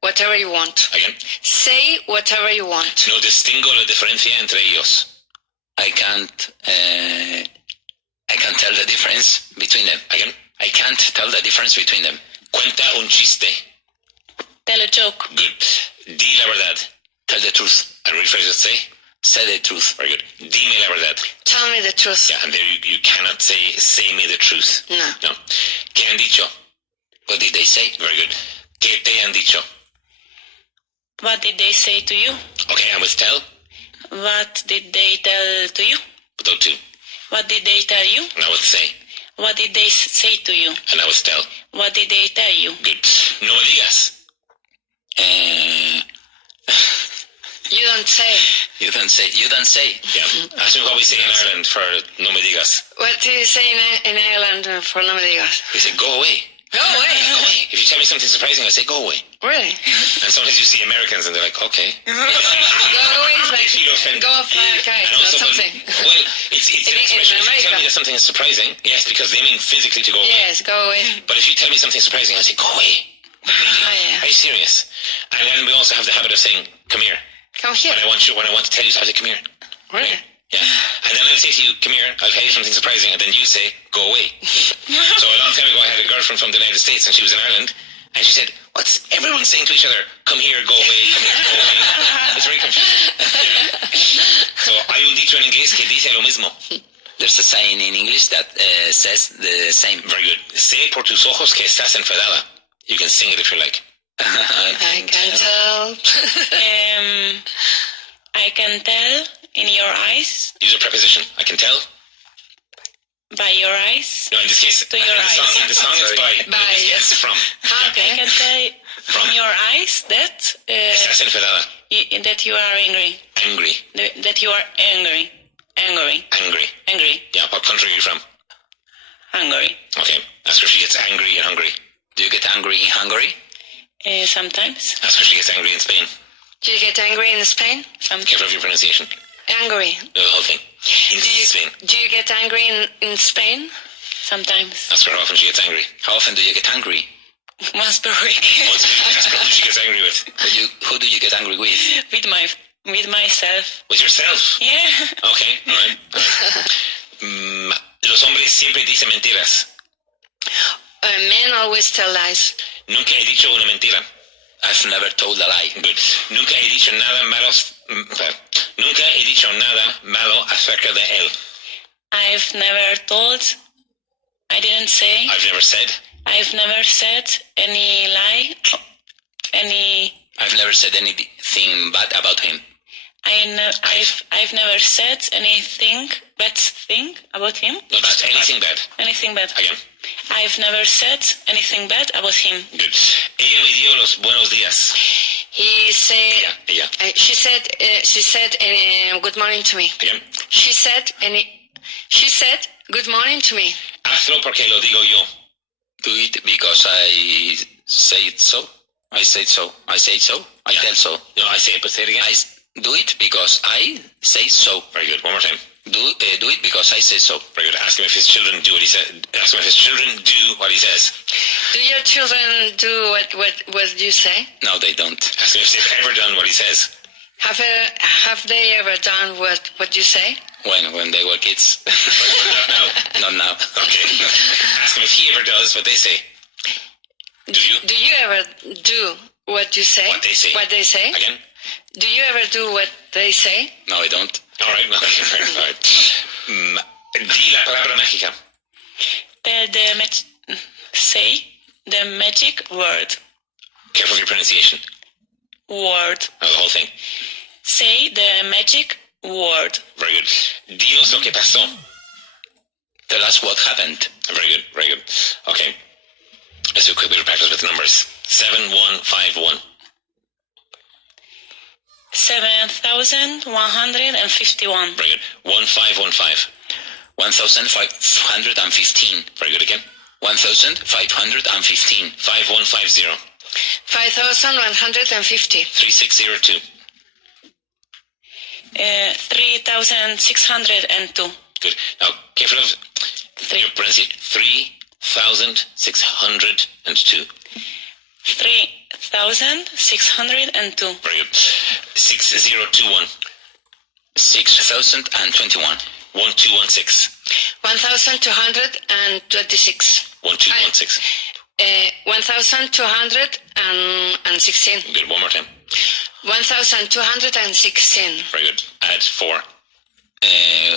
whatever you want. Again. Say whatever you want. No distingo la diferencia entre ellos. I can't tell the difference between them. Again. I can't tell the difference between them. Cuenta un chiste. Tell a joke. Good. Di la verdad. Tell the truth. And rephrase with say. Say the truth. Very good. Dime la verdad. Tell me the truth. Yeah, and there you cannot say me the truth. No. ¿Qué han dicho? What did they say? Very good. ¿Qué te han dicho? What did they say to you? Okay, and with tell? What did they tell to you? Without to. What did they tell you? Now with say. What did they say to you? And now with tell. What did they tell you? Good. No me digas. You don't say. You don't say. Yeah. Ask me what we say in Ireland for no me digas. What do you say in Ireland for no me digas? We say go away. Go away. Go away. If you tell me something surprising, I say go away. Really? And sometimes you see Americans and they're like, okay. Go away is like They feel offended. go off a kite And or also, something. well, it's In an expression. If you tell America. me that something is surprising, yes, because they mean physically to go away. Yes, go away. But if you tell me something surprising, I say, go away. Oh, yeah. Are you serious? And then we also have the habit of saying, come here. Come here. When I want to tell you, so I say, come here. Really? Yeah. And then I'll say to you, come here, I'll tell you something surprising, and then you say, go away. So a long time ago, I had a girlfriend from the United States, and she was in Ireland, and she said, what's everyone saying to each other? Come here, go away, come here, go away. It's very confusing. Yeah. So, hay un dicho en inglés que dice lo mismo. There's a saying in English that says the same. Very good. Sé por tus ojos que estás enfadada. You can sing it if you like. I can tell. I can tell in your eyes, Use a preposition. I can tell. by your eyes. No, in this case, To your the song is by. By. In this case, from. I can tell from your eyes that Estás enfadada. that you are angry. Angry. That you are angry. Angry. Yeah, what country are you from? Hungary. Okay. Ask her if she gets angry in Hungary. Do you get angry in Hungary? Sometimes. Ask her if she gets angry in Spain. Do you get angry in Spain? Careful of your pronunciation. Angry. The whole thing. In Spain. Do you get angry in Spain? Sometimes. Ask her how often she gets angry. How often do you get angry? Once per week. Once a week. Ask her who she gets angry with. Who do you get angry with? with myself. With yourself. Yeah. Okay, alright. Los hombres siempre dicen mentiras. Men always tell lies. Nunca he dicho una mentira. I've never told a lie. Good. Nunca he dicho nada malo acerca de él. I've never told. I didn't say. I've never said. I've never said any lie. I've never said anything bad about him. I've never said bad thing about him. No, bad. Anything bad. Anything bad. Again. I've never said anything bad about him. Good. Ella me dio los buenos días. He said. Ella. She said good morning to me. Again. She said good morning to me. Hazlo porque lo digo yo. Do it because I say it so. I say so. I say so. I tell so. No, I say it, but say it again. Do it because I say so. Very good. One more time. Do it because I say so. Very good. Ask him if his children do what he said. Ask him if his children do what he says. Do your children do what you say? No, they don't. Ask him if they've ever done what he says. Have they ever done what you say? When they were kids. Not now. Not now. Okay. Ask him if he ever does what they say. Do you? Do you ever do what you say? What they say. What they say? Again? Do you ever do what they say? No, I don't. All right. All right. Di la palabra mágica. Say the magic word. Careful of your pronunciation. Word. Oh, the whole thing. Say the magic word. Very good. Dinos lo que pasó. Tell us what happened. Very good. Very good. Okay. Let's do a quick bit of practice with the numbers. 7151. 7,151. Very good. 1515. 1,515. Very good again. 1,515. 5150. 5,150. 3602. 3,602. Good. Now, careful of your pronunciation. 3,602. 3,602. Very good. 6021. 6,021. 1216. 1,226. 1216. 1,216. Good. One more time. 1,216. Very good. Add 4.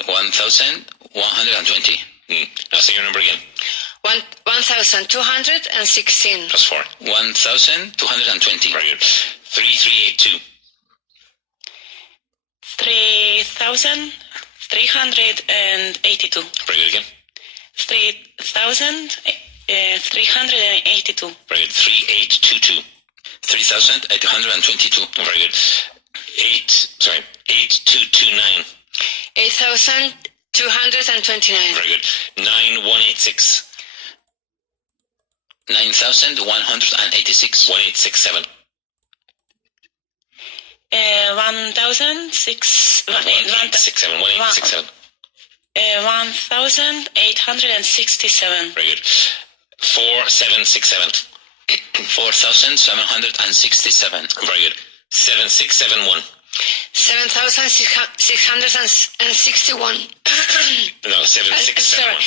1,120. Now say your number again. 1,216. Plus 4. 1,220. Very good. 3382. 3,382. Very good again. 3,382. Very good. 3822. 3,822. Very good. 8229. 8,229. Very good. 9186. 9,186. 1867. 1,867. 1,867. Very good. 4767. 4,767. Very good. 7671. 7,661. No, 7671.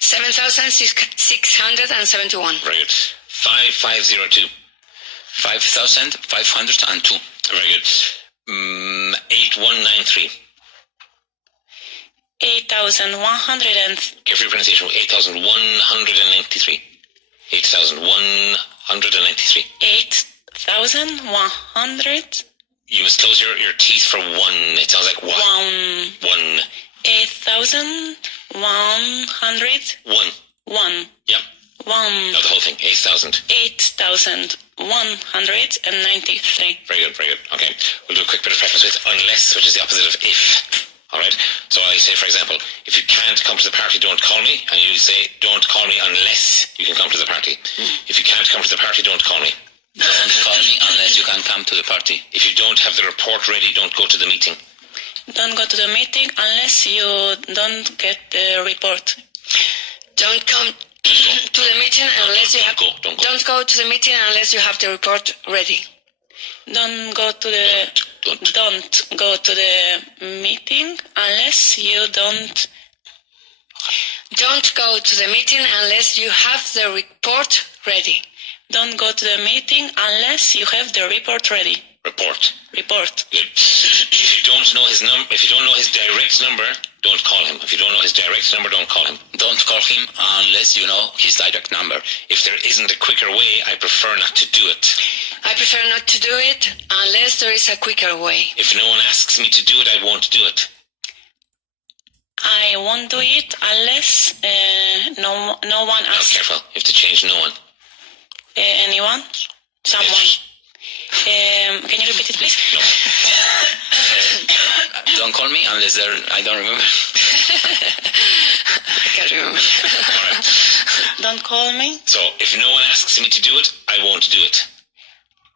7,671. Very good. 5502. 5,502. Very good. 8193. 8,100. Careful pronunciation. 8193. 8193. 8,100. You must close your teeth for 1. It sounds like 1. 1. 8,100. 1. 1. Yeah. 1. No, the whole thing. 8,000. 8,193. Very good, very good. Okay. We'll do a quick bit of practice with unless, which is the opposite of if. Alright? So I say, for example, if you can't come to the party, don't call me. And you say, don't call me unless you can come to the party. If you can't come to the party, don't call me. Don't call me unless you can come to the party. If you don't have the report ready, don't go to the meeting. Don't go to the meeting unless you don't get the report. Don't come to the meeting unless you have. Don't go. Don't go to the meeting unless you have the report ready. Don't go to the. Don't go to the meeting unless you don't. Don't go to the meeting unless you have the report ready. Don't go to the meeting unless you have the report ready. Report. Report. Good. If you don't know his number, if you don't know his direct number, don't call him. If you don't know his direct number, don't call him. Don't call him unless you know his direct number. If there isn't a quicker way, I prefer not to do it. I prefer not to do it unless there is a quicker way. If no one asks me to do it, I won't do it. I won't do it unless no one Now, asks. careful. You have to change no one. Anyone? Someone? Can you repeat it, please? No. Don't call me unless there. I don't remember. I can't remember. All right. Don't call me. So, if no one asks me to do it, I won't do it.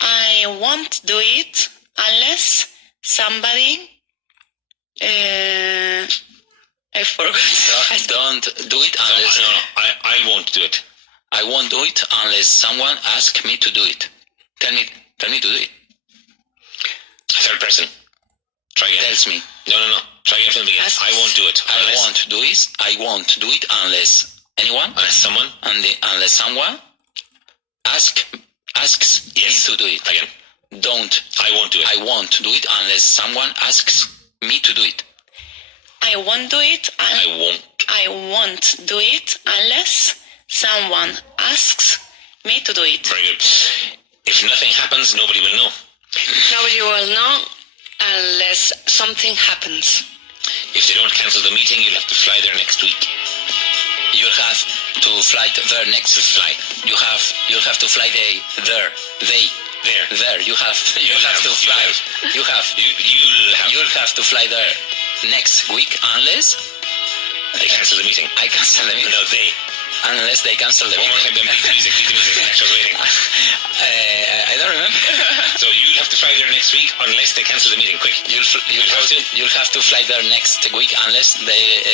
I won't do it unless somebody. I forgot. Don't do it unless. No, I won't do it. I won't do it unless someone asks me to do it. Tell me to do it. Third person. Try again. Tells me. No. Try again from the beginning. I won't do it. I won't do it unless anyone. Unless someone. Unless someone asks Yes. me to do it. Again. Don't. I won't do it. I won't do it unless someone asks me to do it. I won't do it. I won't. I won't do it unless someone asks me to do it. Very good. If nothing happens, nobody will know. Nobody will know unless something happens. If they don't cancel the meeting, you'll have to fly there next week. You'll have to fly there next flight. You'll have to fly there. You'll have to fly there next week unless they cancel the meeting. I cancel the meeting. No, they. Unless they cancel the One more meeting. time, then beat the music. Extra's waiting. I don't remember. So you'll have to fly there next week unless they cancel the meeting. Quick. You'll have to fly there next week unless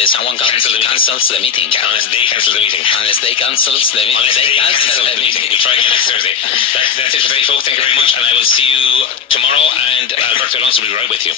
someone cancels the meeting. Unless they cancel the meeting. Unless they cancels the meeting. Unless they cancel the meeting. You'll try again next Thursday. That's it for today, folks. Thank you very much, and I will see you tomorrow. And Alberto Alonso will be right with you.